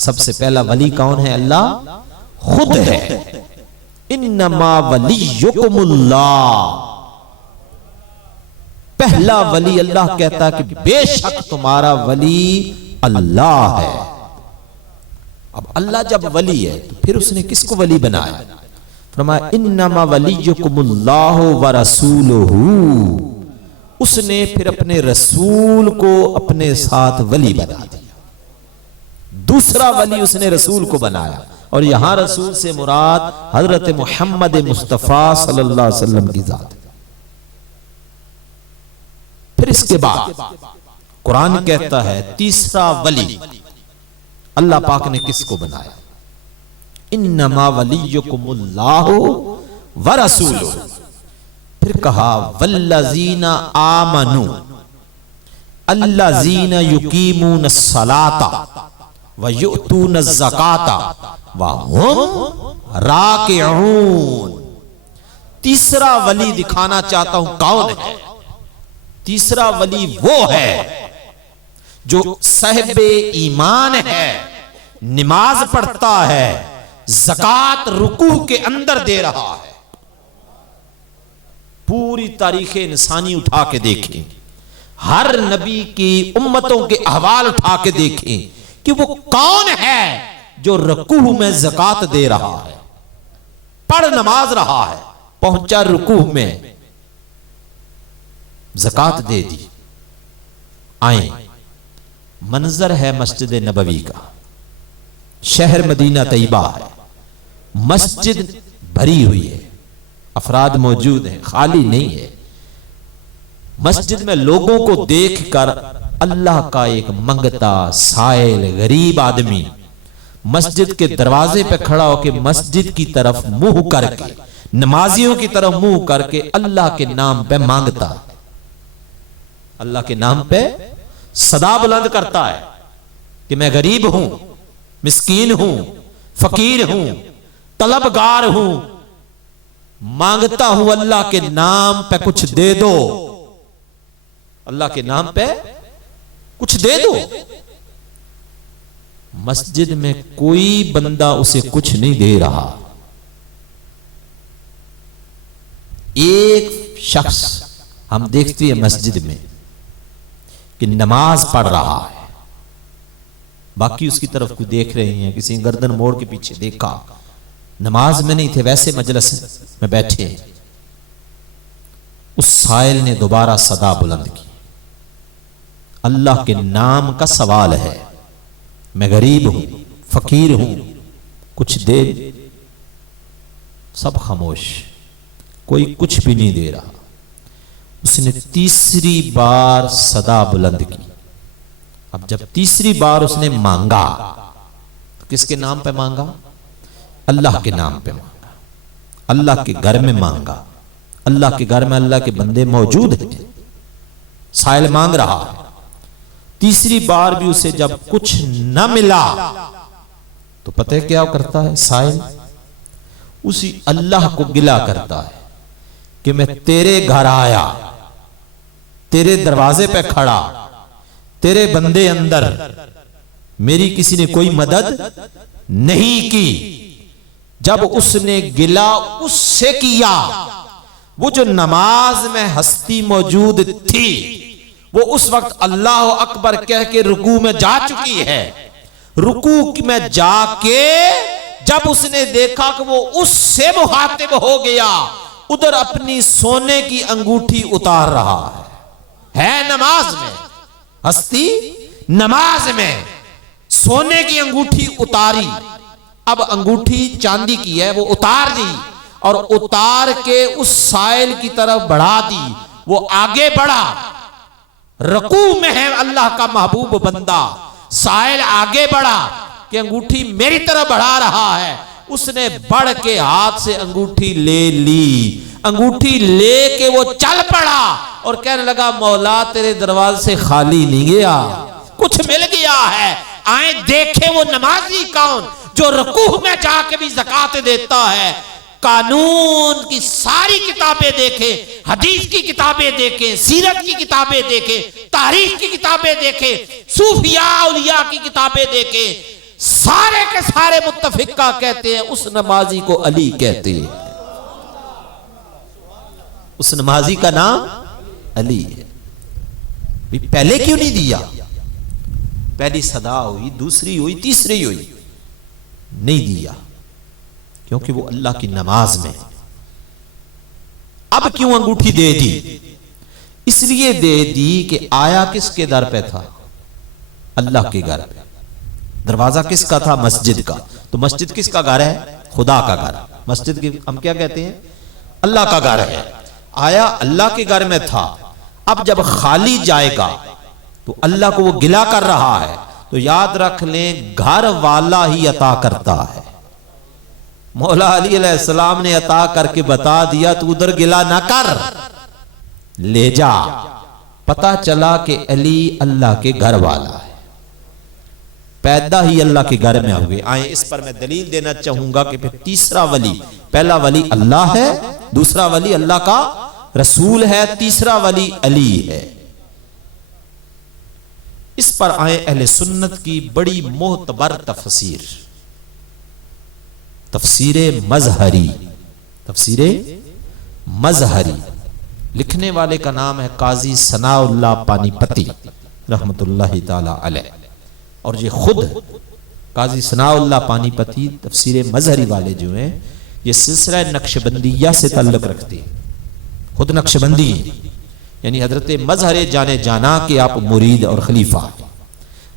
سب سے پہلا ولی کون ہے؟ اللہ خود ہے۔ انما ولیکم اللہ، پہلا ولی اللہ کہتا ہے کہ بے شک تمہارا ولی اللہ ہے۔ اب اللہ جب ولی ہے تو پھر اس نے کس کو ولی بنایا؟ فرمایا انما ولیکم اللہ ورسولہ، اس نے پھر اپنے رسول کو اپنے ساتھ ولی بنا دیا، دوسرا ولی اس نے رسول کو بنایا۔ اور یہاں رسول سے مراد حضرت محمد مصطفیٰ صلی اللہ علیہ وسلم کی ذات ہے۔ پھر اس کے بعد قرآن کہتا ہے تیسرا ولی اللہ پاک نے کس کو بنایا؟ انما ولیکم اللہ ورسولہ، پھر کہا والذین آمنوا الذین یقیمون الصلاۃ ویؤتون الزکاۃ وہم راکعون۔ تیسرا ولی دکھانا چاہتا ہوں کون ہے؟ تیسرا ولی وہ ہے جو صاحب ایمان ہے، نماز پڑھتا ہے، زکوٰۃ رکوع کے اندر دے رہا ہے۔ پوری تاریخ انسانی اٹھا کے دیکھیں، ہر نبی کی امتوں کے احوال اٹھا کے دیکھیں کہ وہ کون ہے جو رکوع میں زکوٰۃ دے رہا ہے، پڑھ نماز رہا ہے، پہنچا رکوع میں زکوٰۃ دے دی۔ آئیں، منظر ہے مسجد نبوی کا، شہر مدینہ طیبہ ہے، مسجد بھری ہوئی ہے، افراد موجود ہیں، خالی نہیں ہے۔ مسجد میں لوگوں کو دیکھ کر اللہ کا ایک منگتا سائل غریب آدمی مسجد کے دروازے پہ کھڑا ہو کے مسجد کی طرف منہ کر کے، نمازیوں کی طرف منہ کر کے اللہ کے نام پہ مانگتا، اللہ کے نام پہ صدا بلند کرتا ہے کہ میں غریب ہوں، مسکین ہوں، فقیر ہوں، طلبگار ہوں، مانگتا ہوں اللہ کے نام پہ کچھ دے دو، اللہ کے نام پہ کچھ دے دو۔ مسجد میں کوئی بندہ اسے کچھ نہیں دے رہا، ایک شخص ہم دیکھتے ہیں مسجد میں کہ نماز پڑھ رہا ہے، باقی اس کی طرف کوئی دیکھ رہے ہیں، کسی گردن موڑ کے پیچھے دیکھا، نماز میں نہیں تھے، ویسے مجلس میں بیٹھے۔ اس سائل نے دوبارہ صدا بلند کی، اللہ کے نام کا سوال ہے، میں غریب ہوں، فقیر ہوں، کچھ دے۔ سب خاموش، کوئی کچھ بھی نہیں دے رہا۔ اس نے تیسری بار صدا بلند کی۔ اب جب تیسری بار اس نے مانگا تو کس کے نام پہ مانگا؟ اللہ کے نام پہ مانگا، اللہ کے گھر میں مانگا، اللہ کے گھر میں اللہ کے بندے موجود ہیں، سائل مانگ رہا ہے۔ تیسری بار بھی اسے جب کچھ نہ ملا تو پتہ ہے کیا کرتا ہے سائل؟ اسی اللہ کو گلہ کرتا ہے کہ میں تیرے گھر آیا، تیرے دروازے پہ کھڑا، تیرے بندے اندر، میری کسی نے کوئی مدد نہیں کی۔ جب اس نے گلہ اس سے کیا، وہ جو نماز میں ہستی موجود تھی وہ اس وقت اللہ اکبر کہہ کے رکوع میں جا چکی ہے۔ رکوع میں جا کے جب اس نے دیکھا کہ وہ اس سے مخاطب ہو گیا، ادھر اپنی سونے کی انگوٹھی اتار رہا ہے نماز میں، ہستی نماز میں سونے کی انگوٹھی اتاری، اب انگوٹھی چاندی کی ہے وہ اتار دی، اور اتار کے اس سائل کی طرف بڑھا دی۔ وہ آگے بڑھا، رکوع میں ہے اللہ کا محبوب بندہ، سائل آگے بڑھا کہ انگوٹھی میری طرف بڑھا رہا ہے، اس نے بڑھ کے ہاتھ سے انگوٹھی لے لی، انگوٹھی لے کے وہ چل پڑا اور کہنے لگا مولا تیرے دروازے سے خالی نہیں گیا، کچھ مل گیا ہے، آئیں دیکھیں وہ نمازی کون جو رکوع میں جا کے بھی زکوٰۃ دیتا ہے۔ قانون کی ساری کتابیں دیکھیں، حدیث کی کتابیں دیکھیں، سیرت کی کتابیں دیکھیں، تاریخ کی کتابیں دیکھیں، صوفیاء اولیاء کی کتابیں دیکھیں، سارے کے سارے متفقہ کہتے ہیں اس نمازی کو علی کہتے ہیں، اس نمازی کا نام علی ہے۔ پہلے کیوں نہیں دیا؟ پہلی صدا ہوئی، دوسری ہوئی، تیسری ہوئی، نہیں دیا کیونکہ وہ اللہ کی نماز میں۔ اب کیوں انگوٹھی دے دی؟ اس لیے دے دی کہ آیا کس کے در پہ تھا؟ اللہ کے گھر پہ۔ دروازہ کس کا تھا؟ مسجد کا۔ تو مسجد کس کا گھر ہے؟ خدا کا گھر۔ مسجد کی ہم کیا کہتے ہیں؟ اللہ کا گھر ہے۔ آیا اللہ کے گھر میں تھا، اب جب خالی جائے گا تو اللہ کو وہ گلہ کر رہا ہے، تو یاد رکھ لیں گھر والا ہی عطا کرتا ہے۔ مولا علی علیہ السلام نے عطا کر کے بتا دیا تو ادھر گلہ نہ کر، لے جا۔ پتا چلا کہ علی اللہ کے گھر والا ہے، پیدا ہی اللہ کے گھر میں ہوئے۔ آئیں اس پر میں دلیل دینا چاہوں گا کہ پھر تیسرا ولی، پہلا ولی اللہ ہے، دوسرا ولی اللہ کا رسول ہے، تیسرا ولی علی ہے۔ اس پر آئیں اہل سنت کی بڑی معتبر تفسیر، تفسیر مظہری۔ تفسیر مظہری لکھنے والے کا نام ہے قاضی ثناء اللہ پانی پتی رحمت اللہ تعالی علیہ، اور یہ خود قاضی ثناء اللہ پانی پتی تفسیر مظہری والے جو ہیں یہ سلسلہ نقشبندیہ سے تعلق رکھتے ہیں، خود نقشبندی ہیں، یعنی حضرت مظہر جانے جانا کہ آپ مرید اور خلیفہ ہیں۔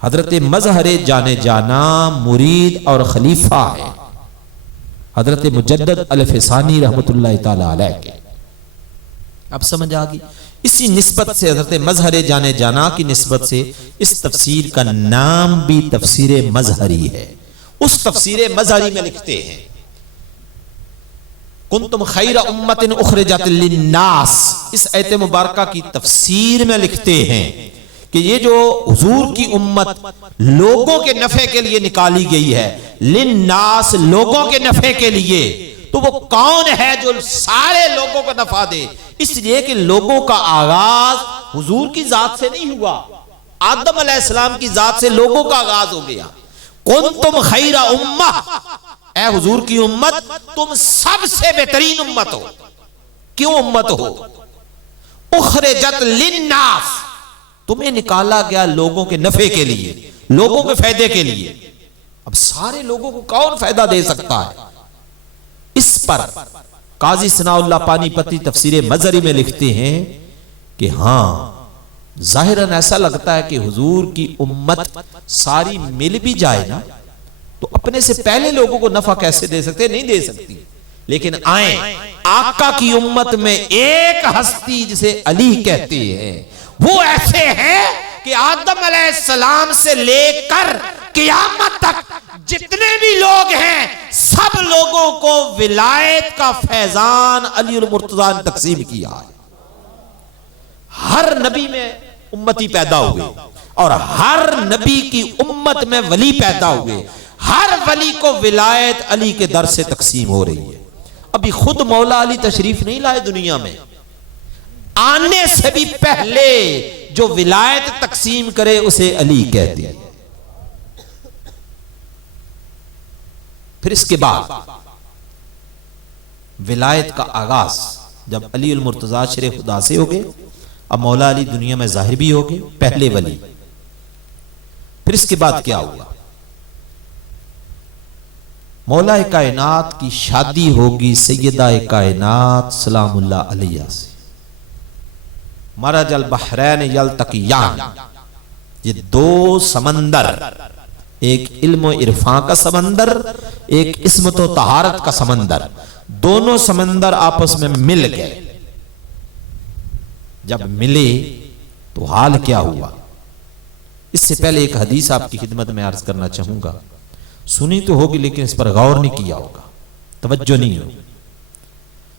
حضرت مظہر جانے جانا مرید اور خلیفہ ہے حضرت مجدد الفسانی رحمت اللہ تعالی علیہ کے۔ اب سمجھ آگئی؟ اسی نسبت سے حضرت مظہر جانے جانا کی نسبت سے اس تفسیر کا نام بھی تفسیر مظہری ہے۔ اس تفسیر مظہری میں لکھتے ہیں کنتم خیر امت اخرجت للناس، اس آیت مبارکہ کی تفسیر میں لکھتے ہیں کہ یہ جو حضور کی امت لوگوں کے نفع کے لیے نکالی گئی ہے، للناس لوگوں کے نفع کے لیے، تو وہ کون ہے جو سارے لوگوں کو نفع دے؟ اس لیے کہ لوگوں کا آغاز حضور کی ذات سے نہیں ہوا، آدم علیہ السلام کی ذات سے لوگوں کا آغاز ہو گیا۔ کنتم خیر امہ، اے حضور کی امت تم سب سے بہترین امت ہو۔ کیوں امت ہو؟ اخرجت للناس، تمہیں نکالا گیا لوگوں کے نفع کے لیے، لوگوں کے فائدے کے لیے۔ اب سارے لوگوں کو کون فائدہ دے سکتا ہے؟ اس پر قاضی ثناء اللہ پانی پتی تفسیر مظہری میں لکھتے ہیں کہ ہاں ظاہراً ایسا لگتا ہے کہ حضور کی امت ساری مل بھی جائے نا تو اپنے سے پہلے لوگوں کو نفع کیسے دے سکتے؟ نہیں دے سکتی۔ لیکن آئیں آقا کی امت میں ایک ہستی جسے علی کہتے ہیں، وہ ایسے ہیں کہ آدم علیہ السلام سے لے کر قیامت تک جتنے بھی لوگ ہیں سب لوگوں کو ولایت کا فیضان علی المرتضیٰ نے تقسیم کیا ہے۔ ہر نبی میں امتی پیدا ہوئے اور ہر نبی کی امت میں ولی پیدا ہوئے، ہر ولی کو ولایت علی کے در سے تقسیم ہو رہی ہے۔ ابھی خود مولا علی تشریف نہیں لائے دنیا میں، آنے سے بھی پہلے جو ولایت تقسیم کرے اسے علی کہتے ہیں۔ پھر اس کے بعد ولایت کا آغاز جب علی المرتضیٰ شرع خدا سے ہو گئے، اب مولا علی دنیا میں ظاہر بھی ہو گئے، پہلے ولی۔ پھر اس کے بعد کیا ہوا؟ مولا کائنات کی شادی ہوگی سیدہ کائنات سلام اللہ علیہ سے۔ مرج البحرین یلتقیان، یہ دو سمندر، ایک علم و عرفان کا سمندر، ایک عصمت و طہارت کا سمندر، دونوں سمندر آپس میں مل گئے۔ جب ملے تو حال کیا ہوا؟ اس سے پہلے ایک حدیث آپ کی خدمت میں عرض کرنا چاہوں گا، سنی تو ہوگی لیکن اس پر غور نہیں کیا ہوگا، توجہ نہیں ہوگی۔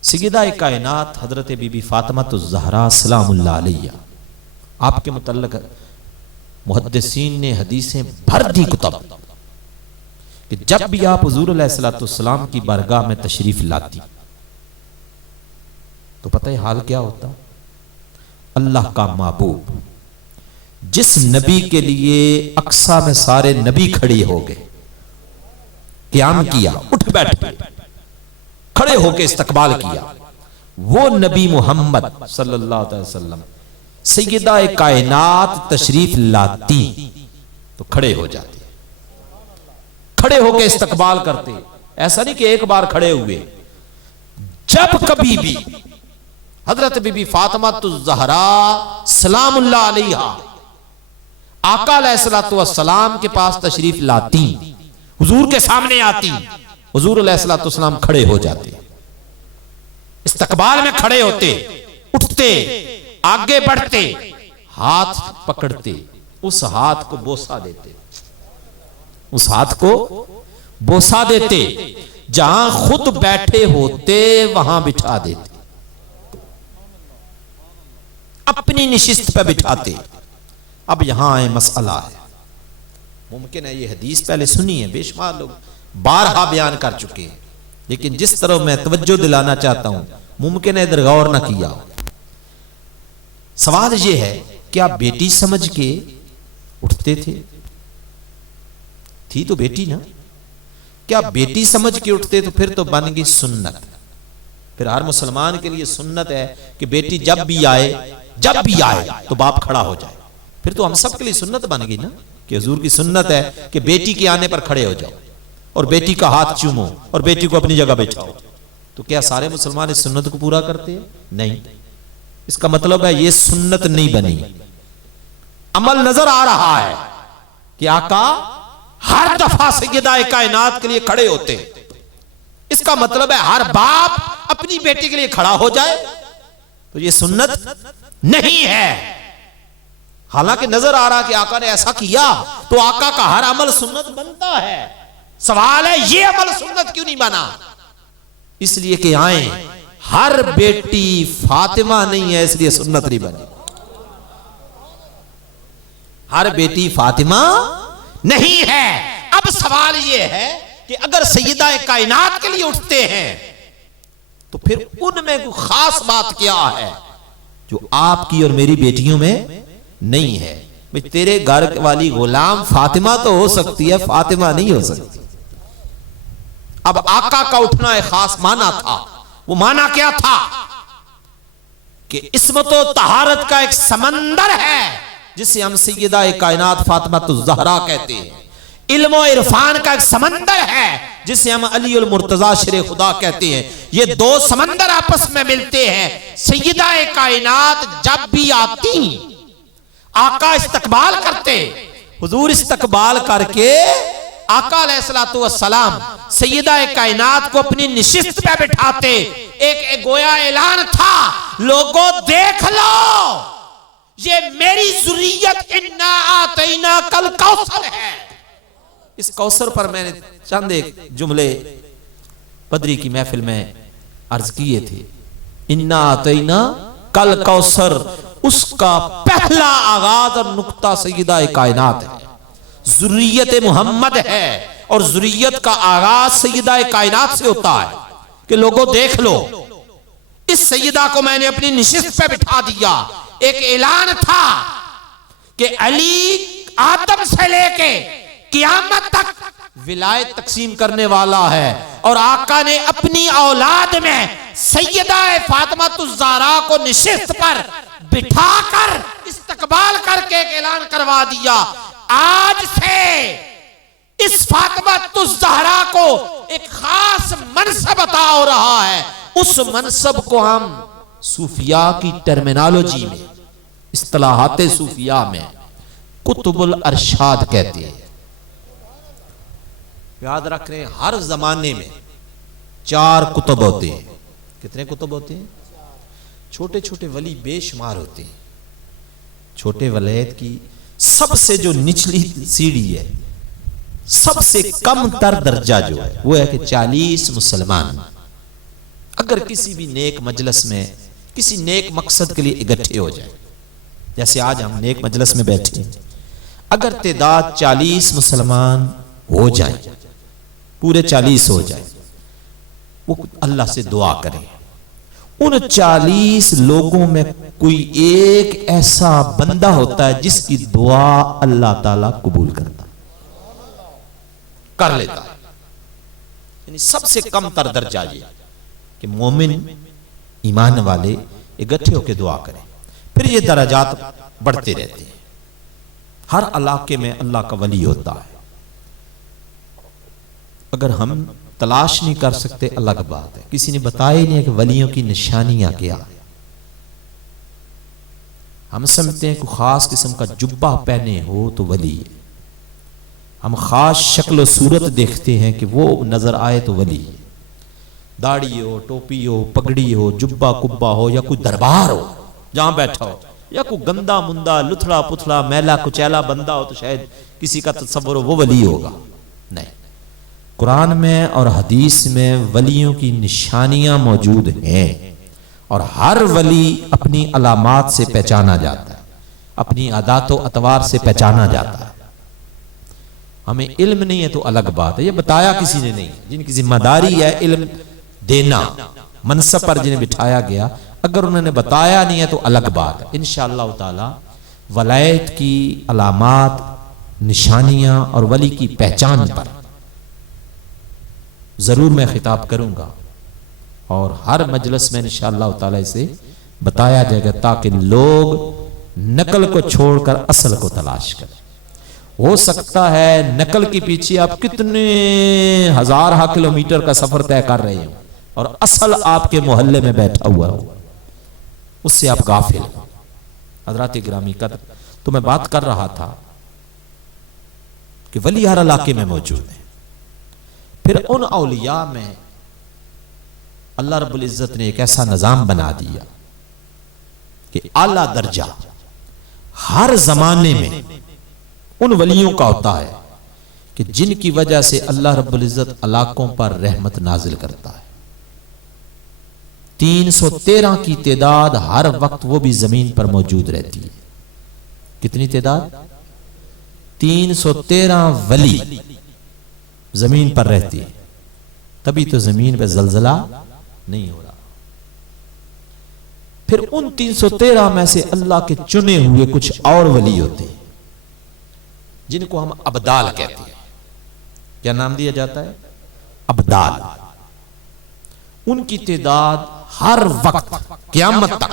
سیدہ کائنات حضرت بی بی فاطمہ الزہرا سلام اللہ علیہ، آپ کے متعلق محدثین نے حدیثیں بھر دی کتب کہ جب بھی آپ حضور علیہ السلام کی بارگاہ میں تشریف لاتی تو پتہ ہے حال کیا ہوتا؟ اللہ کا محبوب جس نبی کے لیے اقصا میں سارے نبی کھڑے ہو گئے، قیام کیا، اٹھ بیٹھے، کھڑے ہو کے استقبال کیا، وہ نبی محمد صلی اللہ علیہ وسلم سیدہ کائنات تشریف لاتی تو کھڑے ہو جاتے، کھڑے ہو کے استقبال کرتے. ایسا نہیں کہ ایک بار کھڑے ہوئے، جب کبھی بھی حضرت بی بی فاطمہ الزہرا سلام اللہ علیہا آقا علیہ السلام کے پاس تشریف لاتی، حضور کے سامنے آتی، حضور علیہ السلام کھڑے ہو جاتے، استقبال میں کھڑے ہوتے، اٹھتے، آگے بڑھتے، ہاتھ پکڑتے، اس ہاتھ کو بوسہ دیتے، اس ہاتھ کو بوسہ دیتے، جہاں خود بیٹھے ہوتے وہاں بٹھا دیتے، اپنی نشست پہ بٹھاتے. اب یہاں آئے مسئلہ ہے، ممکن ہے یہ حدیث پہلے سنی ہے، بے شمار لوگ بارہا بیان کر چکے ہیں، لیکن جس طرح میں توجہ دلانا چاہتا ہوں ممکن ہے ادھر غور نہ کیا. سوال یہ ہے کہ آپ بیٹی سمجھ کے اٹھتے تھے؟ تھی تو بیٹی نا، کیا بیٹی سمجھ کے اٹھتے تو پھر تو بن گئی سنت. پھر ہر مسلمان کے لیے سنت ہے کہ بیٹی جب بھی آئے تو باپ کھڑا ہو جائے. پھر تو ہم سب کے لیے سنت بن گئی نا کہ حضور کی سنت ہے کہ بیٹی کے آنے پر کھڑے ہو جاؤ اور بیٹی کا ہاتھ چومو اور بیٹی کو اپنی جگہ بٹھاؤ. تو کیا سارے مسلمان اس سنت کو پورا کرتے ہیں؟ نہیں. اس کا مطلب ہے یہ سنت نہیں بنی. عمل نظر آ رہا ہے کہ آقا ہر دفعہ سیدہ کائنات کے لیے کھڑے ہوتے، اس کا مطلب ہے ہر باپ اپنی بیٹی کے لیے کھڑا ہو جائے، تو یہ سنت نہیں ہے. حالانکہ نظر آ رہا کہ آقا نے ایسا کیا تو آقا کا ہر عمل سنت بنتا ہے. سوال ہے یہ عمل سنت کیوں نہیں بنا؟ اس لیے کہ آئیں ہر بیٹی فاطمہ نہیں ہے، اس لیے سنت نہیں بنی. ہر بیٹی فاطمہ نہیں ہے. اب سوال یہ ہے کہ اگر سیدہ کائنات کے لیے اٹھتے ہیں تو پھر ان میں کوئی خاص بات کیا ہے جو آپ کی اور میری بیٹیوں میں نہیں ہے؟ بھئی تیرے گھر والی غلام فاطمہ تو ہو سکتی ہے، فاطمہ نہیں ہو سکتی. اب آقا کا اٹھنا ایک خاص معنی تھا. وہ معنی کیا تھا؟ کہ عصمت و طہارت کا ایک سمندر ہے جسے ہم سیدہ کائنات فاطمہ الزہرا کہتے ہیں. علم و عرفان کا ایک سمندر ہے جسے ہم علی المرتضی شیر خدا کہتے ہیں. یہ دو سمندر آپس میں ملتے ہیں. سیدہ کائنات جب بھی آتی آقا استقبال کرتے، حضور استقبال کر کے آقا علیہ السلام سیدہ کائنات کو اپنی نشست پہ بٹھاتے. ایک گویا اعلان تھا، لوگوں دیکھ لو یہ میری ذریت انا آتینا کل کوثر ہے. اس کوثر پر میں نے چند ایک جملے بدری کی محفل میں عرض کیے تھے. انا آتینا کل کوثر، اس کا پہلا آغاز اور نقطہ سیدہ کائنات ہے، ذریت محمد ہے، اور ذریت کا آغاز سیدہ کائنات سے ہوتا ہے کہ لوگوں دیکھ لو اس سیدہ کو میں نے اپنی نشست پہ بٹھا دیا. ایک اعلان تھا کہ علی آدم سے لے کے قیامت تک ولایت تقسیم کرنے والا ہے، اور آقا نے اپنی اولاد میں سیدہ فاطمہ الزہرا کو نشست پر بٹھا کر استقبال کر کے ایک اعلان کروا دیا، آج سے اس فاطمہ الزہرا کو ایک خاص منصب عطا ہو رہا ہے. اس منصب کو ہم صوفیاء کی ٹرمینالوجی میں، اصطلاحات صوفیاء میں کتب الارشاد کہتے ہیں. یاد رکھ رہے ہیں ہر زمانے میں 4 کتب ہوتے ہیں. کتنے کتب ہوتے ہیں؟ چھوٹے چھوٹے ولی بے شمار ہوتے ہیں. چھوٹے ولایت کی سب سے جو نچلی سیڑھی ہے، سب سے کم تر درجہ جو ہے وہ ہے کہ 40 مسلمان اگر کسی بھی نیک مجلس میں کسی نیک مقصد کے لیے اکٹھے ہو جائیں، جیسے آج ہم نیک مجلس میں بیٹھے ہیں، اگر تعداد 40 مسلمان ہو جائیں، پورے 40 ہو جائیں، وہ اللہ سے دعا کریں، ان 40 لوگوں میں کوئی ایک ایسا بندہ ہوتا ہے جس کی دعا اللہ تعالیٰ قبول کرتا کر لیتا ہے. یعنی سب سے کم تر درجہ یہ کہ مومن ایمان والے اکٹھے ہو کے دعا کریں، پھر یہ درجات بڑھتے رہتے ہیں۔ ہر علاقے میں اللہ کا ولی ہوتا ہے، اگر ہم تلاش نہیں کر سکتے الگ بات ہے، کسی نے بتایا ہی نہیں ہے کہ ولیوں کی نشانیاں کیا ہیں۔ ہم سمجھتے ہیں کہ خاص قسم کا جبہ پہنے ہو تو ولی ہے، ہم خاص شکل و صورت دیکھتے ہیں کہ وہ نظر آئے تو ولی ہے، داڑھی ہو، ٹوپی ہو، پگڑی ہو، جبہ کبا ہو، یا کوئی دربار ہو جہاں بیٹھا ہو، یا کوئی گندا مندا لتھڑا پتھڑا میلا کچیلا بندہ ہو تو شاید کسی کا تصور ہو وہ ولی ہوگا۔ نہیں، قرآن میں اور حدیث میں ولیوں کی نشانیاں موجود ہیں، اور ہر ولی اپنی علامات سے پہچانا جاتا ہے، اپنی عادات و اطوار سے پہچانا جاتا ہے۔ ہمیں علم نہیں ہے تو الگ بات ہے، یہ بتایا کسی نے نہیں، جن کی ذمہ داری ہے علم دینا، منصب پر جنہیں بٹھایا گیا، اگر انہوں نے بتایا نہیں ہے تو الگ بات ہے۔ انشاءاللہ تعالی ولایت کی علامات، نشانیاں اور ولی کی پہچان پر ضرور میں خطاب کروں گا، اور ہر مجلس میں انشاءاللہ تعالی اسے بتایا جائے گا تاکہ لوگ نقل کو چھوڑ کر اصل کو تلاش کریں۔ ہو سکتا ہے نقل کے پیچھے آپ کتنے ہزارہ کلومیٹر کا سفر طے کر رہے ہو اور اصل آپ کے محلے میں بیٹھا ہوا ہو، اس سے آپ غافل ہو۔ حضرات گرامی قدر، تو میں بات کر رہا تھا کہ ولی ہر علاقے میں موجود ہیں۔ پھر ان اولیاء میں اللہ رب العزت نے ایک ایسا نظام بنا دیا کہ اعلیٰ درجہ ہر زمانے میں ان ولیوں کا ہوتا ہے کہ جن کی وجہ سے اللہ رب العزت علاقوں پر رحمت نازل کرتا ہے۔ 313 کی تعداد ہر وقت وہ بھی زمین پر موجود رہتی ہے۔ کتنی تعداد؟ 313 ولی زمین پر رہتی ہے، تبھی تو زمین پہ زلزلہ نہیں ہو رہا۔ پھر ان 313 میں سے اللہ کے چنے ہوئے کچھ اور ولی ہوتے ہیں جن کو ہم ابدال کہتے ہیں۔ کیا نام دیا جاتا ہے؟ ابدال۔ ان کی تعداد ہر وقت قیامت تک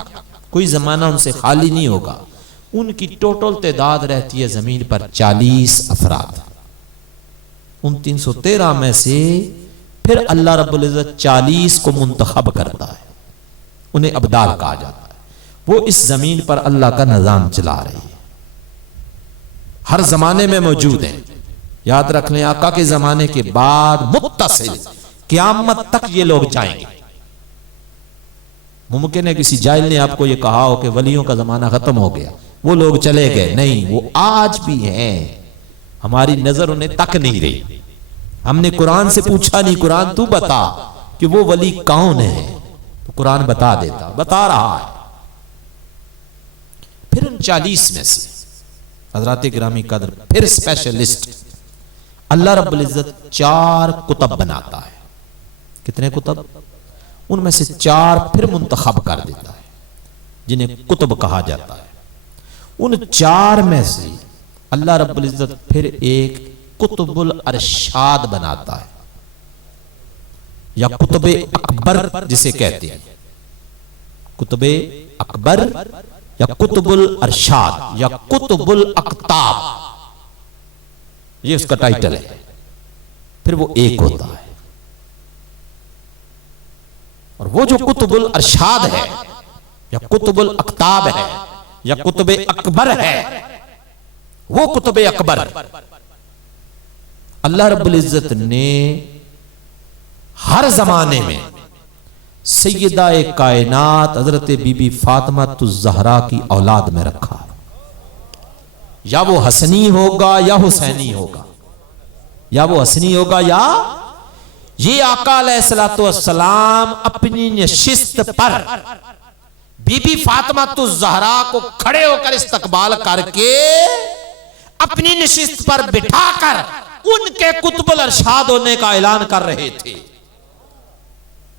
کوئی زمانہ ان سے خالی نہیں ہوگا، ان کی ٹوٹل تعداد رہتی ہے زمین پر 40 افراد۔ ان 313 میں سے پھر اللہ رب العزت 40 کو منتخب کرتا ہے، انہیں ابدال کہا جاتا ہے۔ وہ اس زمین پر اللہ کا نظام چلا رہی ہے، ہر زمانے میں موجود ہیں۔ یاد رکھ لیں آقا کے زمانے کے بعد متصل قیامت تک یہ لوگ جائیں گے۔ ممکن ہے کسی جاہل نے آپ کو یہ کہا ہو کہ ولیوں کا زمانہ ختم ہو گیا، وہ لوگ چلے گئے، نہیں، وہ آج بھی ہیں، ہماری نظر انہیں تک نہیں رہی۔ ہم نے قرآن سے پوچھا نہیں، قرآن تو بتا کہ وہ ولی کون ہے، تو قرآن بتا دیتا، بتا رہا ہے۔ پھر ان 40 میں سے حضرات گرامی قدر پھر اسپیشلسٹ اللہ رب العزت 4 کتب بناتا ہے۔ کتنے کتب؟ ان میں سے 4 پھر منتخب کر دیتا ہے جنہیں کتب کہا جاتا ہے۔ ان 4 میں سے اللہ رب العزت پھر ایک کتب الارشاد بناتا ہے، یا کتب اکبر جسے کہتے ہیں، کتب اکبر یا کتب الارشاد یا کتب الاقطاب، یہ اس کا ٹائٹل ہے۔ پھر وہ ایک ہوتا ہے، اور وہ جو کتب الارشاد ہے یا کتب الاقطاب ہے یا کتب اکبر ہے، وہ کتب اکبر اللہ رب العزت نے ہر زمانے میں سیدہ کائنات حضرت بی بی فاطمہ الزہرا کی اولاد میں رکھا، یا وہ حسنی ہوگا یا حسینی ہوگا، یا وہ حسنی ہوگا یا یہ آقا علیہ السلام اپنی نشست پر بی بی فاطمہ الزہرا کو کھڑے ہو کر استقبال کر کے اپنی نشست پر بٹھا کر ان کے کتب الارشاد ہونے کا اعلان کر رہے تھے۔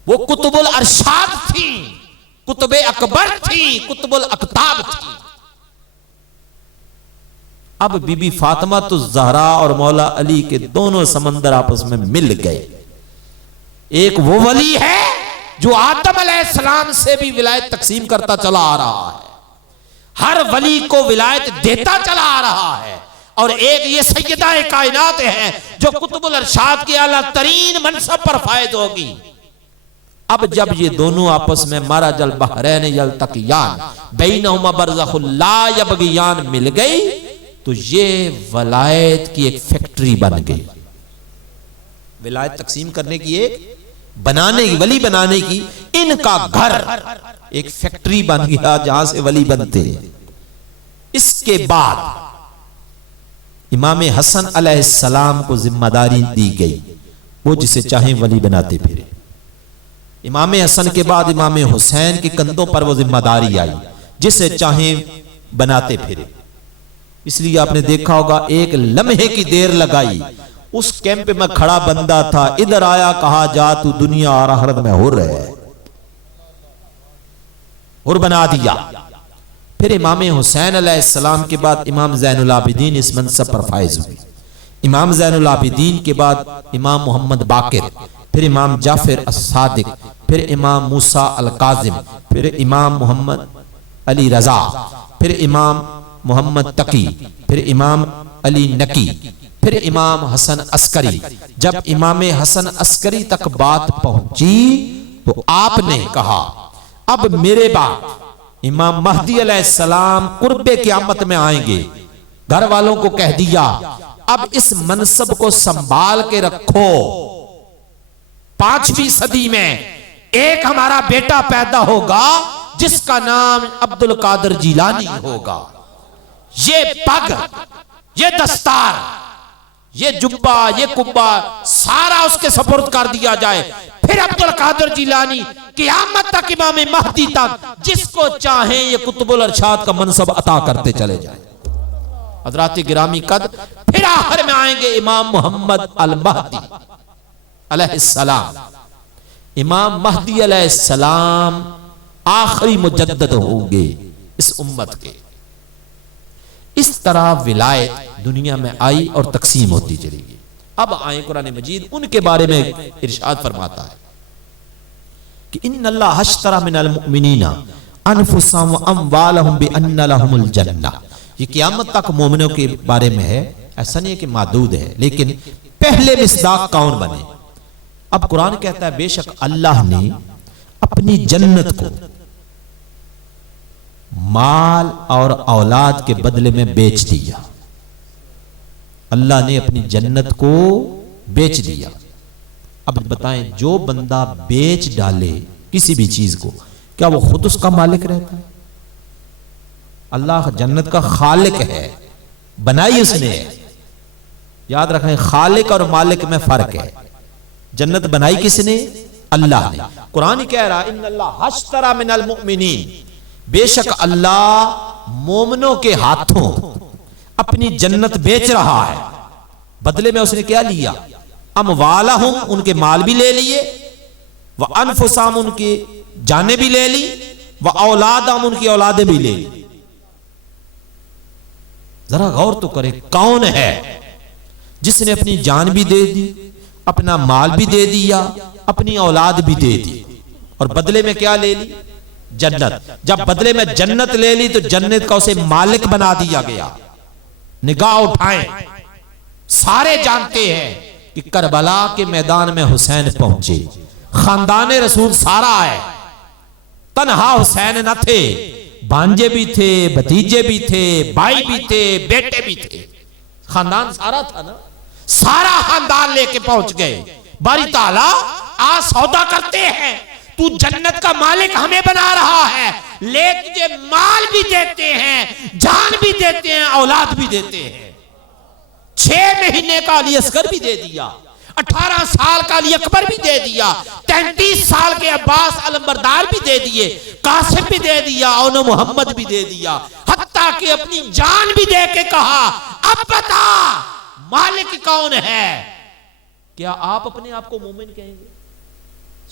وہ کتب الارشاد تھی، کتب اکبر تھی، کتب الاقطاب تھی۔ اب بی بی فاطمہ الزہرا اور مولا علی کے دونوں سمندر آپس میں مل گئے، ایک وہ ولی ہے جو آدم علیہ السلام سے بھی ولایت تقسیم کرتا چلا آ رہا ہے، ہر ولی کو ولایت دیتا چلا آ رہا ہے، اور ایک یہ سیدہ کائنات ہے جو قطب الارشاد کے اعلیٰ ترین منصب پر فائز ہوگی۔ اب جب یہ دونوں آپس میں مرج البحرین یلتقیان بینہما برزخ لا یبغیان مل گئی تو یہ ولایت کی ایک فیکٹری بن گئی، ولایت تقسیم کرنے کی ایک بنانے کی، ولی بنانے کی، ان کا گھر ایک فیکٹری بن گیا جہاں سے ولی بنتے ہیں۔ اس کے بعد امام حسن علیہ السلام کو ذمہ داری دی گئی، وہ جسے چاہیں ولی بناتے پھرے۔ امام حسن کے بعد امام حسین کے کندھوں پر وہ ذمہ داری آئی، جسے چاہیں بناتے پھرے۔ اس لیے آپ نے دیکھا ہوگا ایک لمحے کی دیر لگائی، اس کیمپ میں کھڑا بندہ تھا، ادھر آیا، کہا جا تو دنیا اور آخرت میں ہو رہے ہے، اور بنا دیا۔ پھر امام حسین علیہ السلام کے بعد امام زین العابدین اس منصب پر فائز ہوئے، امام زین العابدین کے بعد امام محمد باقر، پھر امام جعفر الصادق، پھر امام موسیٰ الکاظم، پھر امام محمد علی رضا، پھر امام محمد تقی، پھر امام علی نقی، پھر امام حسن عسکری۔ جب امام حسن عسکری تک بات پہنچی تو آپ نے کہا اب میرے بعد امام مہدی علیہ السلام قرب قیامت میں آئیں گے، گھر والوں کو کہہ دیا اب اس منصب کو سنبھال کے رکھو، 5ویں صدی میں ایک ہمارا بیٹا پیدا ہوگا جس کا نام عبد القادر جیلانی ہوگا، یہ پگ، یہ دستار، یہ جبہ، یہ کبہ سارا اس کے سپرد کر دیا جائے، پھر عبد القادر جیلانی قیامت تک امام مہدی تک جس کو چاہیں یہ قطب الارشاد کا منصب عطا کرتے چلے جائیں۔ حضرات گرامی قدر، پھر آخر میں آئیں گے امام محمد المہدی علیہ السلام۔ امام مہدی علیہ السلام آخری مجدد ہوں گے اس امت کے۔ اس طرح ولایت دنیا میں آئی اور تقسیم ہوتی چلی گئی۔ اب آئیں قرآن مجید ان کے بارے میں ارشاد فرماتا ہے کہ ان اللہ اشتری من المؤمنین انفسهم واموالهم بان لهم الجنہ۔ یہ قیامت تک مومنوں کے بارے میں ہے، ایسا نہیں ہے کہ محدود ہے، لیکن پہلے مصداق کون بنے؟ اب قرآن کہتا ہے بے شک اللہ نے اپنی جنت کو مال اور اولاد کے بدلے میں بیچ دیا، اللہ نے اپنی جنت کو بیچ دیا۔ اب بتائیں جو بندہ بیچ ڈالے کسی بھی چیز کو، کیا وہ خود اس کا مالک رہتا ہے؟ اللہ جنت کا خالق ہے، بنائی اس نے ہے۔ یاد رکھیں خالق اور مالک میں فرق ہے۔ جنت بنائی کس نے؟ اللہ نے۔ قرآن کہہ رہا ان اللہ اشتری من المؤمنین، بے شک اللہ مومنوں کے ہاتھوں اپنی جنت بیچ رہا ہے، بدلے میں اس نے کیا لیا؟ اموالہم، ان کے مال بھی لے لیے، وانفسہم، ان کی جانیں بھی لے لی، واولادہم، ان کی اولادیں بھی لے لی۔ ذرا غور تو کرے کون ہے جس نے اپنی جان بھی دے دی، اپنا مال بھی دے دیا، اپنی اولاد بھی دے دی، اور بدلے میں کیا لے لی؟ جنت۔ جب بدلے میں جنت لے لی تو جنت کا اسے مالک بنا دیا گیا۔ نگاہ اٹھائیں، سارے جانتے ہیں کہ کربلا کے میدان میں حسین پہنچے، خاندان رسول سارا ہے، تنہا حسین نہ تھے، بانجے بھی تھے، بھتیجے بھی تھے، بھائی بھی تھے، بیٹے بھی تھے، خاندان سارا تھا نا، سارا خاندان لے کے پہنچ گئے۔ باری تعالیٰ آ سودا کرتے ہیں، تو جنت کا مالک ہمیں بنا رہا ہے، لے تجھے مال بھی دیتے ہیں، جان بھی دیتے ہیں، اولاد بھی دیتے ہیں۔ 6 مہینے کا علی اصغر بھی دے دیا، 18 سال کا علی اکبر بھی دے دیا، 33 سال کے عباس علمبردار بھی دے دیے، قاسم بھی دے دیا، اون محمد بھی دے دیا، حتیٰ کہ اپنی جان بھی دے کے کہا اب بتا مالک کون ہے؟ کیا آپ اپنے آپ کو مومن کہیں گے؟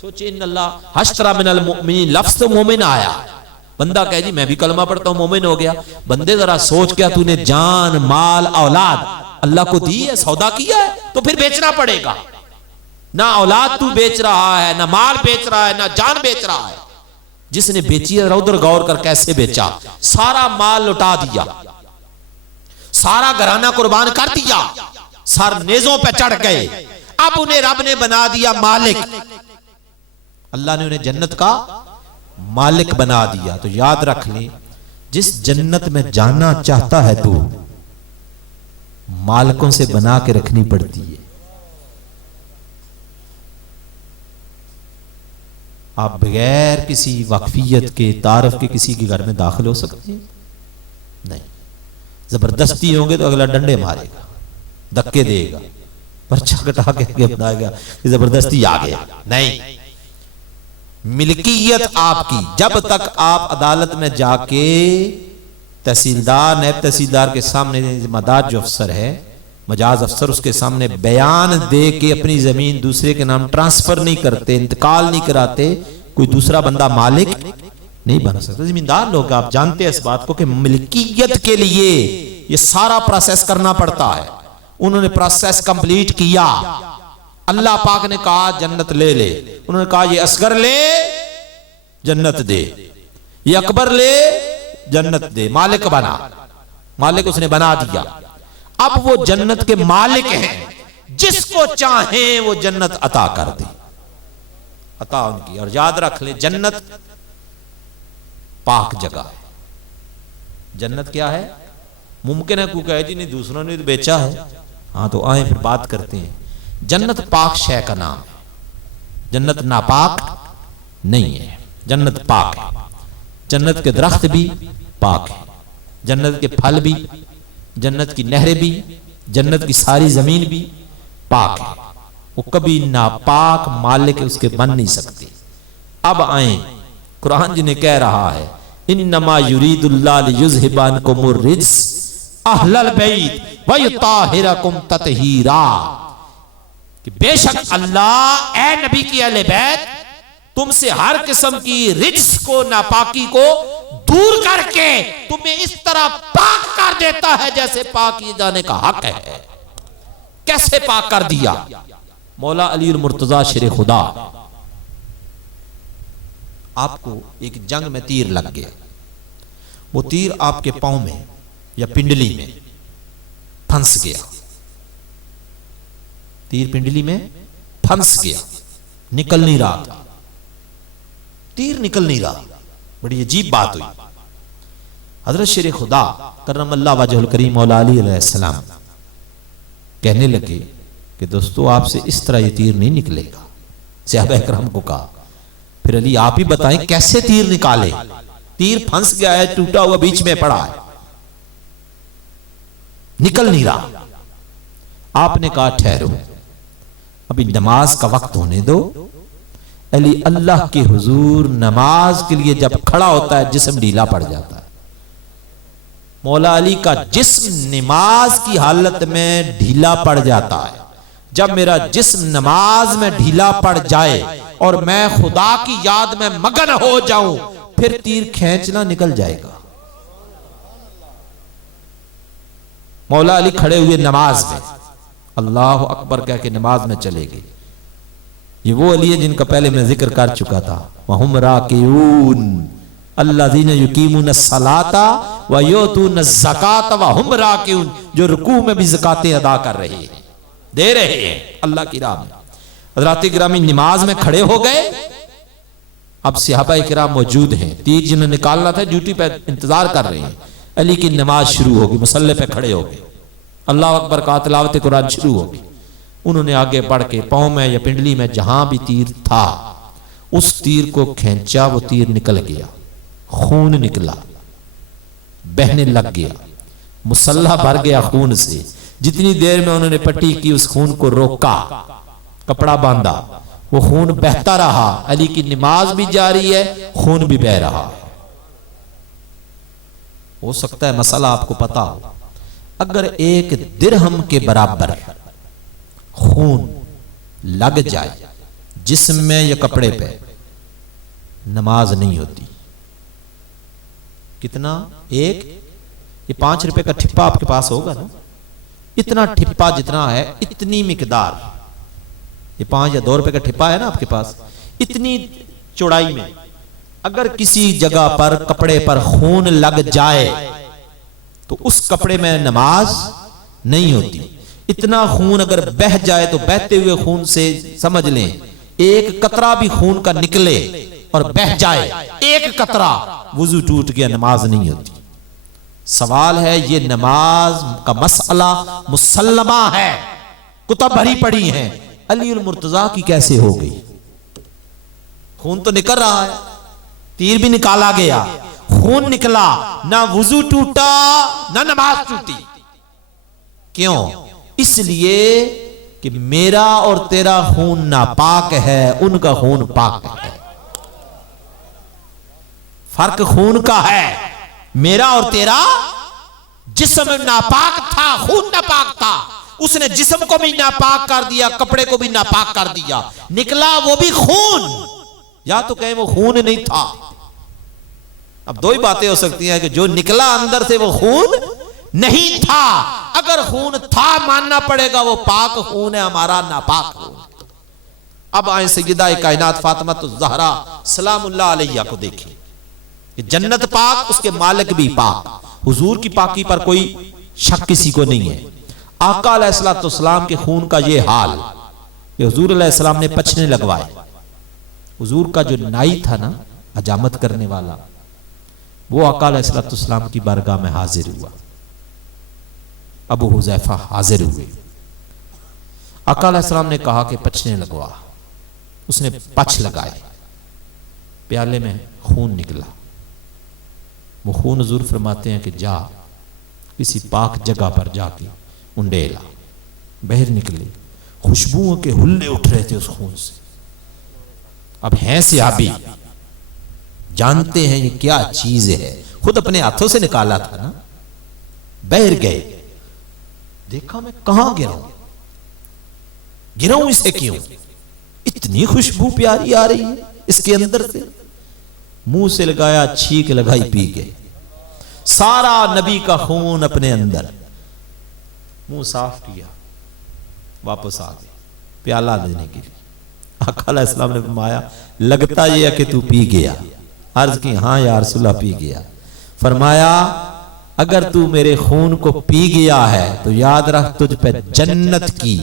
سوچے ان اللہ اشتری من المؤمنین، لفظ تو مومن آیا، بندہ کہے جی میں بھی کلمہ پڑھتا ہوں مومن ہو گیا۔ بندے ذرا سوچ کیا تو نے جان، مال، اولاد اللہ کو دی ہے، سودا کیا ہے، تو پھر بیچنا پڑے گا۔ نہ اولاد تو بیچ رہا ہے، نہ مال بیچ رہا ہے، نہ جان بیچ رہا ہے. جس نے بیچی ہے ادھر غور کر کیسے بیچا. سارا مال لٹا دیا، سارا گھرانہ قربان کر دیا، سر نیزوں پہ چڑھ گئے. اب انہیں رب نے بنا دیا مالک، اللہ نے انہیں جنت کا مالک بنا دیا. تو یاد رکھ لیں، جس جنت میں جانا چاہتا ہے تو مالکوں سے بنا کے رکھنی پڑتی ہے. آپ بغیر کسی وقفیت کے، تعارف کے کسی کے گھر میں داخل ہو سکتے ہیں؟ نہیں. زبردستی ہوں گے تو اگلا ڈنڈے مارے گا، دھکے دے گا، پرچہ کٹا کے بتائے گا کہ زبردستی آ گیا. نہیں، ملکیت آپ کی. جب تک آپ عدالت میں جا کے تحصیلدار، نیب تحصیلدار کے سامنے، ذمہ دار جو افسر ہے، مجاز افسر، اس کے سامنے بیان دے کے اپنی زمین دوسرے کے نام ٹرانسفر نہیں کرتے، انتقال نہیں کراتے، کوئی دوسرا بندہ مالک نہیں بن سکتا. زمیندار لوگ آپ جانتے ہیں اس بات کو کہ ملکیت کے لیے یہ سارا پروسیس کرنا پڑتا ہے. انہوں نے پروسیس کمپلیٹ کیا. اللہ پاک نے کہا جنت لے لے، انہوں نے کہا یہ اصغر لے جنت دے، یہ اکبر لے جنت دے. مالک بنا، مالک اس نے بنا دیا. اب وہ جنت کے مالک ہیں، جس کو چاہیں وہ جنت عطا کر دے، عطا ان کی. اور یاد رکھ لیں، جنت پاک جگہ ہے. جنت کیا ہے؟ ممکن ہے کوئی کہے جی نہیں دوسروں نے تو بیچا ہے، ہاں تو آئیں پھر بات کرتے ہیں. جنت پاک شے کا نام ہے. جنت ناپاک نہیں ہے، جنت پاک ہے. جنت کے درخت بھی پاک ہے، جنت کے پھل بھی، جنت کی نہریں بھی، جنت کی ساری زمین بھی پاک ہے. وہ کبھی ناپاک مالک اس کے بن نہیں سکتے. اب آئیں، قرآن جنہیں کہہ رہا ہے انما یرید اللہ لیذھب عنکم الرجس اہل البیت ویطہرکم تطہیرا، کہ بے شک اللہ اے نبی کی اہل بیت تم سے ہر قسم کی رجس کو، ناپاکی کو دور کر کے تمہیں اس طرح پاک کر دیتا ہے جیسے پاک کیے جانے کا حق ہے. کیسے پاک کر دیا؟ مولا علی المرتضیٰ شیر خدا، آپ کو ایک جنگ میں تیر لگ گیا. وہ تیر آپ کے پاؤں میں یا پنڈلی میں پھنس گیا. تیر پنڈلی میں پھنس گیا، نکل نہیں رہا تھا، تیر نکل نہیں رہا. بڑی عجیب بات ہوئی. حضرت شیر خدا کرم اللہ وجہ الکریم مولا علی علیہ السلام کہنے لگے کہ دوستو آپ سے اس طرح یہ تیر نہیں نکلے گا. صحابہ اکرام کو کہا پھر علی آپ ہی بتائیں کیسے تیر نکالے؟ تیر پھنس گیا ہے، ٹوٹا ہوا بیچ میں پڑا ہے، نکل نہیں رہا. آپ نے کہا ٹھہرو، ابھی نماز کا وقت ہونے دو. علی اللہ کے حضور نماز کے لیے جب کھڑا ہوتا ہے جسم ڈھیلا پڑ جاتا ہے. مولا علی کا جسم نماز کی حالت میں ڈھیلا پڑ جاتا ہے. جب میرا جسم نماز میں ڈھیلا پڑ جائے اور میں خدا کی یاد میں مگن ہو جاؤں پھر تیر کھینچنا نکل جائے گا. مولا علی کھڑے ہوئے نماز میں، اللہ اکبر کہہ کے نماز میں چلے گئے. یہ وہ علی ہے جن کا پہلے میں ذکر کر چکا تھا، وَهُمْ رَاكِعُونَ الَّذِينَ يُقِيمُونَ الصَّلَاةَ وَيُؤْتُونَ الزَّكَاةَ وَهُمْ رَاكِعُونَ، جو رکوع میں بھی زکاتیں ادا کر رہے ہیں، دے رہے ہیں اللہ کی راہ میں. حضرات گرامی نماز میں کھڑے ہو گئے. اب صحابہ کرام موجود ہیں، تیر جنہیں نکالنا تھا ڈیوٹی پہ انتظار کر رہے ہیں. علی کی نماز شروع ہوگی، مصلی پہ کھڑے ہو گئے، اللہ اکبر کا تلاوت قرآن شروع ہوگی. انہوں نے آگے بڑھ کے پاؤں میں یا پنڈلی میں جہاں بھی تیر تھا اس تیر کو کھینچا. وہ تیر نکل گیا، خون نکلا، بہنے لگ گیا، مصلی بھر گیا خون سے. جتنی دیر میں انہوں نے پٹی کی اس خون کو روکا، کپڑا باندھا، وہ خون بہتا رہا. علی کی نماز بھی جاری ہے، خون بھی بہ رہا. ہو سکتا ہے مسئلہ آپ کو پتا ہو، اگر ایک درہم کے برابر خون لگ جائے جسم میں یا کپڑے پہ، نماز نہیں ہوتی. کتنا؟ ایک، یہ 5 روپے کا ٹھپا آپ کے پاس ہوگا نا، اتنا ٹھپا جتنا ہے اتنی مقدار، یہ 5 یا 2 روپے کا ٹھپا ہے نا آپ کے پاس، اتنی چوڑائی میں اگر کسی جگہ پر کپڑے پر خون لگ جائے تو اس کپڑے میں نماز نہیں ہوتی. اتنا خون اگر بہہ جائے تو بہتے ہوئے خون سے سمجھ لیں ایک قطرہ بھی خون کا نکلے اور بہہ جائے ایک قطرہ، وضو ٹوٹ گیا، نماز نہیں ہوتی. سوال ہے یہ نماز کا مسئلہ مسلمہ ہے، کتب بھری پڑی ہیں، علی المرتضیٰ کی کیسے ہو گئی؟ خون تو نکل رہا ہے، تیر بھی نکالا گیا، خون نکلا، نہ وضو ٹوٹا نہ نماز ٹوٹی. کیوں؟ اس لیے کہ میرا اور تیرا خون ناپاک ہے، ان کا خون پاک ہے. فرق خون کا ہے. میرا اور تیرا جسم ناپاک تھا، خون ناپاک تھا، اس نے جسم کو بھی ناپاک کر دیا، کپڑے کو بھی ناپاک کر دیا، نکلا وہ بھی خون. یا تو کہیں وہ خون نہیں تھا. اب 2 ہی باتیں ہو سکتی ہیں کہ جو نکلا اندر سے وہ خون نہیں تھا. اگر خون تھا ماننا پڑے گا وہ پاک خون ہے، ہمارا ناپاک خون. اب آئیں سیدہ کائنات فاطمہ الزہرا سلام اللہ علیہ کو دیکھیں کہ جنت پاک، اس کے مالک بھی پاک. حضور کی پاکی پر کوئی شک کسی کو نہیں ہے. آقا علیہ السلام کے خون کا یہ حال کہ حضور علیہ السلام نے پچھنے لگوائے. حضور کا جو نائی تھا نا، حجامت کرنے والا، وہ آقا علیہ السلام کی بارگاہ میں حاضر ہوا. ابو حذیفہ حاضر ہوئے. آقا علیہ السلام نے کہا کہ پچھنے لگوا. اس نے پچھ لگائے، پیالے میں خون نکلا. وہ خون حضور فرماتے ہیں کہ جا کسی پاک جگہ پر جا کے انڈیلا. بہر نکلے، خوشبوؤں کے ہلے اٹھ رہے تھے اس خون سے. اب ہیں صحابی، جانتے ہیں یہ کیا چیز ہے، خود اپنے ہاتھوں سے نکالا تھا نا. بہر گئے، دیکھا میں کہاں گراؤں اسے کیوں؟ اتنی خوشبو پیاری آ رہی ہے اس کے اندر سے. منہ سے لگایا، چھینک لگائی، پی گئے. سارا نبی کا خون اپنے اندر. منہ صاف کیا، واپس آ گئے پیالہ دینے کے لیے. آقا علیہ السلام نے فرمایا لگتا یہ ہے کہ تو پی گیا. عرض کی ہاں یا رسول اللہ پی گیا. فرمایا اگر تو میرے خون کو پی گیا ہے تو یاد رکھ تجھ پہ جنت کی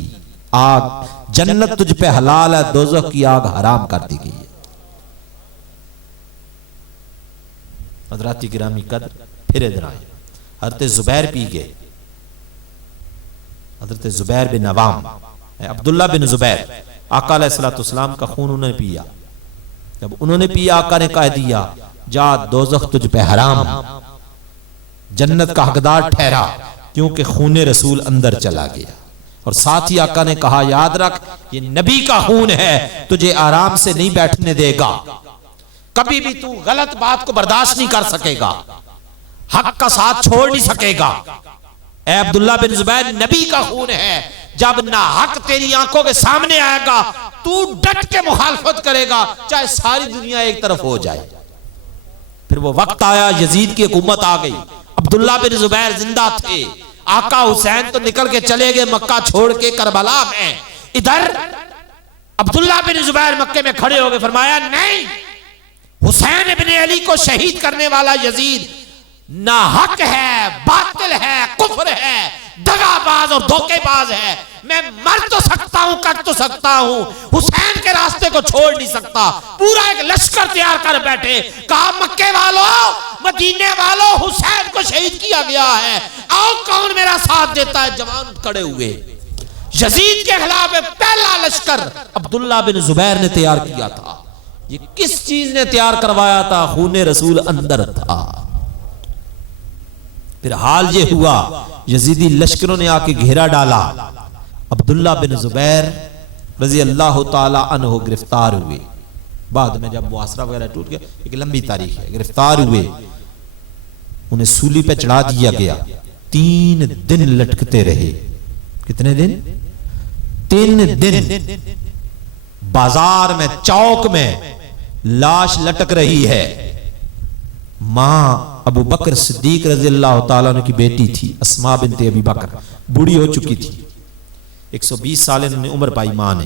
آگ، جنت تجھ پہ حلال ہے، دوزخ کی آگ حرام کر دی گئی ہے. حضرات گرامی قدر، پھر ادھر آئے. حضرت زبیر پی گئے. حضرت زبیر بن عوام، عبداللہ بن زبیر، آقا علیہ السلام کا خون انہوں نے پیا. جب انہوں نے پیا آقا نے کہہ دیا جا دوزخ تجھ پہ حرام، جنت کا حقدار ٹھہرا، کیونکہ خون رسول اندر چلا گیا. اور ساتھ ہی آقا نے کہا یاد رکھ یہ نبی کا خون ہے، تجھے آرام سے نہیں بیٹھنے دے گا، کبھی بھی تو غلط بات کو برداشت نہیں کر سکے گا، حق کا ساتھ چھوڑ نہیں سکے گا. اے عبداللہ بن زبیر، نبی کا خون ہے، جب نہ حق تیری آنکھوں کے سامنے آئے گا تو ڈٹ کے مخالفت کرے گا، چاہے ساری دنیا ایک طرف ہو جائے. پھر وہ وقت آیا، یزید کی حکومت آ گئی. عبداللہ بن زبیر زندہ تھے. آقا حسین تو نکل کے چلے گئے مکہ چھوڑ کے کربلا میں. ادھر عبداللہ بن زبیر مکے میں کھڑے ہو گئے. فرمایا نہیں، حسین ابن علی کو شہید کرنے والا یزید ناحق ہے، باطل ہے، کفر ہے، دغا باز اور دھوکے باز ہے. میں مر تو سکتا ہوں، کٹ تو سکتا ہوں، حسین کے راستے کو چھوڑ نہیں سکتا. پورا ایک لشکر تیار کر بیٹھے. کہا مکے والوں، مدینے والوں، حسین کو شہید کیا گیا ہے، آؤ کون میرا ساتھ دیتا ہے. جوان کھڑے ہوئے. یزید کے خلاف پہلا لشکر عبداللہ بن زبیر نے تیار کیا تھا. یہ کس چیز نے تیار کروایا تھا؟ خون رسول اندر تھا. پھر حال یہ ہوا، یزیدی لشکروں نے آ کے گھیرا ڈالا. عبداللہ بن زبیر رضی اللہ تعالی عنہ گرفتار ہوئے. بعد میں جب محاصرہ وغیرہ ٹوٹ گیا، ایک لمبی تاریخ ہے. گرفتار ہوئے، انہیں سولی پہ چڑھا دیا گیا. 3 دن لٹکتے رہے. کتنے دن؟ 3 دن. بازار میں، چوک میں لاش لٹک رہی ہے. ماں ابو بکر صدیق رضی اللہ تعالیٰ عنہ کی بیٹی تھی اسماء بنت ابی بکر، بوڑھی ہو چکی تھی. 120 سال انہوں نے عمر پائی ماں نے.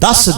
10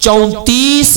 34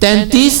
33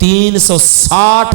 360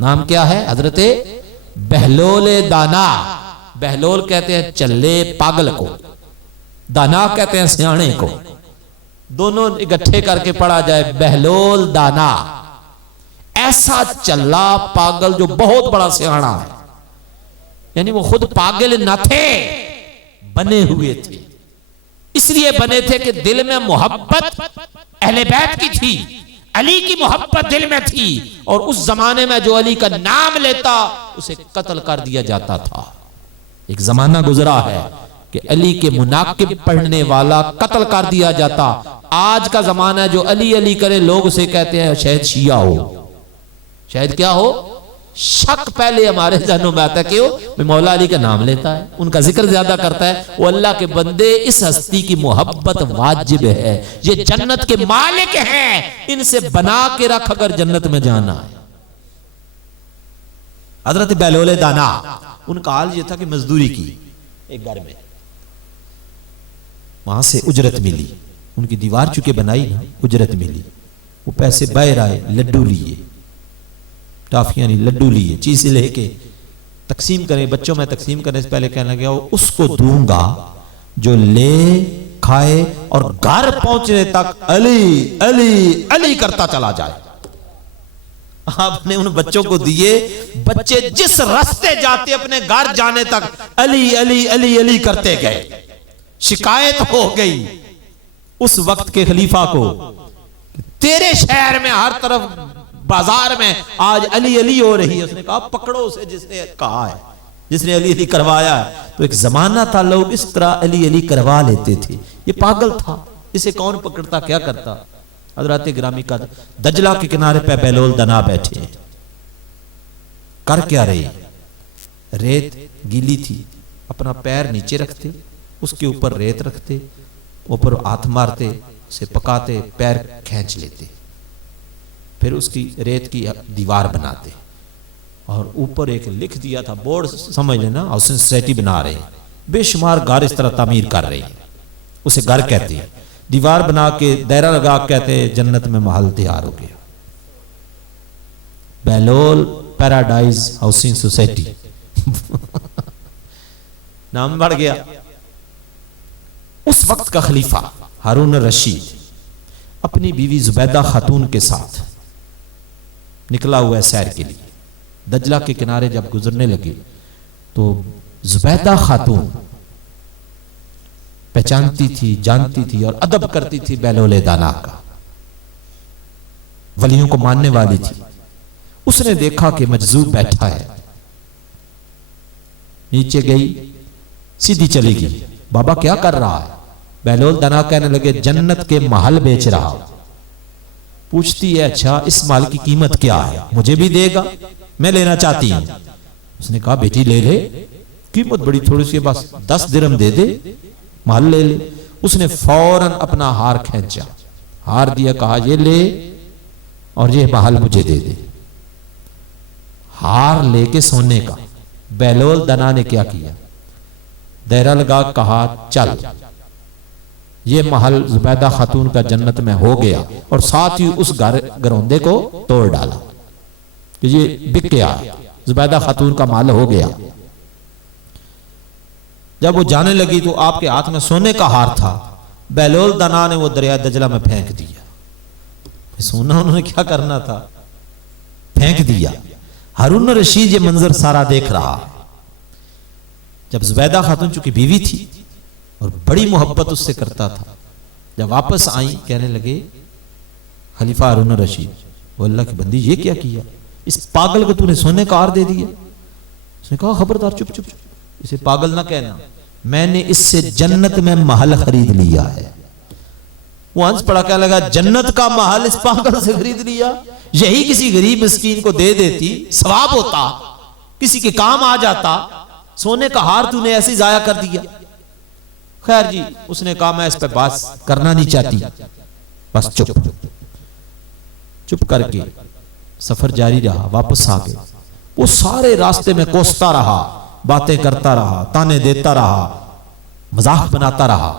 نام کیا ہے؟ حضرت بہلول دانا. بہلول کہتے ہیں چلے پاگل کو، دانا کہتے ہیں سیانے کو. دونوں اکٹھے کر کے پڑھا جائے بہلول دانا. ایسا چلا پاگل جو بہت بڑا سیانا ہے، یعنی وہ خود پاگل نہ تھے، بنے ہوئے تھے. اس لیے بنے تھے کہ دل میں محبت اہل بیت کی تھی، علی کی محبت دل میں تھی، اور اس زمانے میں جو علی کا نام لیتا اسے قتل کر دیا جاتا تھا. ایک زمانہ گزرا ہے کہ علی کے مناقب پڑھنے والا قتل کر دیا جاتا. آج کا زمانہ ہے جو علی علی کرے لوگ اسے کہتے ہیں شاید شیعہ ہو. شاید کیا ہو؟ شک پہلے ہمارے ذہنوں میں آتا ہے کہ وہ مولا علی کا نام لیتا ہے، ان کا ذکر زیادہ کرتا ہے. وہ اللہ کے بندے، اس ہستی کی محبت واجب ہے، یہ جنت کے مالک ہیں، ان سے بنا کے رکھ اگر جنت میں جانا ہے. حضرت بہلول دانا، ان کا حال یہ تھا کہ مزدوری کی ایک گھر میں، وہاں سے اجرت ملی. ان کی دیوار چکے بنائی نا، اجرت ملی. وہ پیسے باہر آئے، لڈو لیے، ٹافیاں نہیں، لڈو لیے، چیزیں لے کے تقسیم کریں، بچوں میں تقسیم کرنے سے پہلے کہنے لگا اس کو دوں گا جو لے کھائے اور گھر پہنچنے تک علی علی علی کرتا چلا جائے. آپ نے ان بچوں کو دیے، بچے جس راستے جاتے اپنے گھر جانے تک علی علی علی علی کرتے گئے. شکایت ہو گئی اس وقت کے خلیفہ کو، تیرے شہر میں ہر طرف بازار میں آج علی علی ہو رہی ہے. اس نے کہا پکڑو اسے جس نے کہا ہے، جس نے علی علی کروایا ہے. تو ایک زمانہ تھا لوگ اس طرح علی علی کروا لیتے تھے. یہ پاگل تھا، اسے کون پکڑتا، کیا کرتا؟ حضرات گرامی کا دجلہ کے کنارے پہ بہلول دانا بیٹھے، کر کیا رہے؟ ریت گیلی تھی، اپنا پیر نیچے رکھتے، اس کے اوپر ریت رکھتے، اوپر ہاتھ مارتے، اسے پکاتے، پیر کھینچ لیتے، پھر اس کی ریت کی دیوار بناتے، اور اوپر ایک لکھ دیا تھا بورڈ، سمجھ لینا ہاؤسنگ سوسائٹی بنا رہے ہیں، بے شمار گھر اس طرح تعمیر کر رہے ہیں، اسے گھر کہتے ہیں. دیوار بنا کے دائرہ لگا کہتے ہیں جنت میں محل تیار ہو گیا. بہلول پیراڈائز ہاؤسنگ سوسائٹی نام بڑھ گیا. اس وقت کا خلیفہ ہارون الرشید اپنی بیوی زبیدہ خاتون کے ساتھ نکلا ہوا ہے سیر کے لیے. دجلہ کے کنارے جب گزرنے لگے تو زبیدہ خاتون پہچانتی تھی، جانتی تھی اور ادب کرتی تھی بہلول دانا کا، ولیوں کو ماننے والی تھی. اس نے دیکھا کہ مجذوب بیٹھا ہے، نیچے گئی، سیدھی چلی گئی. بابا کیا کر رہا ہے؟ بہلول دانا کہنے لگے جنت کے محل بیچ رہا. پوچھتی ہے اچھا اس مال کی قیمت کیا ہے؟ مجھے بھی دے گا، میں لینا چاہتی ہوں. اس نے کہا بیٹی لے لے، قیمت بڑی تھوڑی سی، بس 10 درہم دے دے، محل لے لے. اس نے فوراً اپنا ہار کھینچا، ہار دیا، کہا یہ لے اور یہ محل مجھے دے دے. ہار لے کے سونے کا. بہلول دانا نے کیا کیا؟ دائرہ لگا، کہا چل یہ محل زبیدہ خاتون کا جنت میں ہو گیا، اور ساتھ ہی اس گروندے کو توڑ ڈالا کہ یہ بک گیا، زبیدہ خاتون کا محل ہو گیا. جب وہ جانے لگی تو آپ کے ہاتھ میں سونے کا ہار تھا، بہلول دانا نے وہ دریا دجلہ میں پھینک دیا. سونا انہوں نے کیا کرنا تھا، پھینک دیا. ہارون الرشید یہ منظر سارا دیکھ رہا. جب زبیدہ خاتون چونکہ بیوی تھی اور بڑی محبت اس سے کرتا تھا، جب واپس آئیں کہنے لگے خلیفہ ہارون الرشید، وہ اللہ کی بندی یہ کیا کیا؟ اس پاگل کو تو نے سونے کا ہار دے دیا. اس نے کہا خبردار، چپ چپ، اسے پاگل نہ کہنا، میں نے اس سے جنت میں محل خرید لیا ہے. وہ ہنس پڑا، کہنے لگا جنت کا محل اس پاگل سے خرید لیا؟ یہی کسی غریب مسکین کو دے دیتی، ثواب ہوتا، کسی کے کام آ جاتا. سونے کا ہار تو نے ایسے ضائع کر دیا. خیر جی، اس نے کہا میں اس پہ بات کرنا نہیں چاہتی، بس چپ. چپ کر کے سفر جاری رہا. واپس آ گئے. وہ سارے راستے میں کوستا رہا، باتیں کرتا رہا، تانے دیتا رہا، مذاق بناتا رہا،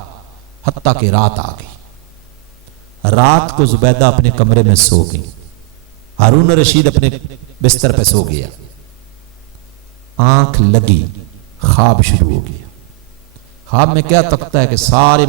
حتیٰ کہ رات آ گئی. رات کو زبیدہ اپنے کمرے میں سو گئی. ہارون رشید اپنے بستر پہ سو گیا، آنکھ لگی، خواب شروع ہو گیا۔ خواب میں کیا تکتا ہے کہ سارے